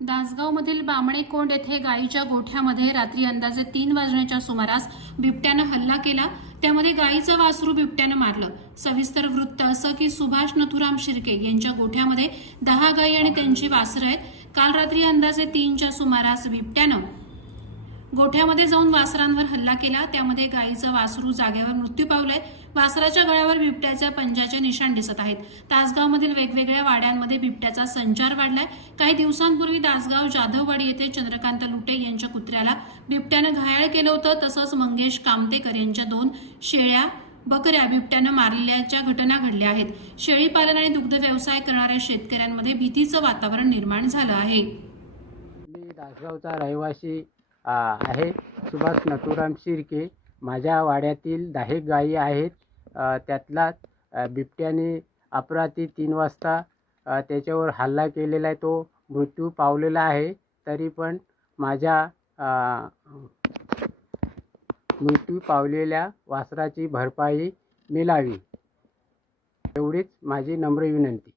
दासगावमधील बामणे कोंड येथे गायीच्या गोठ्यामध्ये रात्री अंदाजे तीन वाजण्याच्या सुमारास बिबट्यानं हल्ला केला. त्यामध्ये गायीचं वासरू बिबट्यानं मारलं. सविस्तर वृत्त असं की सुभाष नथुराम शिर्के यांच्या गोठ्यामध्ये दहा गायी आणि त्यांची वासरं आहेत. काल रात्री अंदाजे तीनच्या सुमारास बिबट्यानं गोठ्यामध्ये जाऊन वासरांवर हल्ला केला. त्यामध्ये गायीचं वासरू जागेवर मृत्यू पावलंय. वासराच्या गळ्यावर बिबट्याच्या पंजाचे निशाण दिसत आहेत. तासगावमधील वेगवेगळ्या वाड्यांमध्ये बिबट्याचा संचार वाढलाय. काही दिवसांपूर्वी दासगाव जाधववाडी येथे चंद्रकांत लुटे यांच्या कुत्र्याला बिबट्यानं घायाळ केलं होतं. तसंच मंगेश कामतेकर यांच्या दोन शेळ्या बकऱ्या बिबट्यानं मारल्याच्या घटना घडल्या आहेत. शेळीपालन आणि दुग्ध व्यवसाय करणाऱ्या शेतकऱ्यांमध्ये भीतीचं वातावरण निर्माण झालं आहे. मी दासगावचा रहिवासी आहे. सुभाष नथुराम शिर्के माझ्या वाड्यातील दहा एक गायी आहेत. त्यातला बिबट्याने बिबट्याने ते तीन वाजता त्याच्यावर हल्ला केलेला आहे. तो मृत्यू पावलेला आहे. तरी पण माझ्या मृत्यू पावलेल्या वासराची भरपाई मिळावी. एवढीच माझी नम्र विनंती.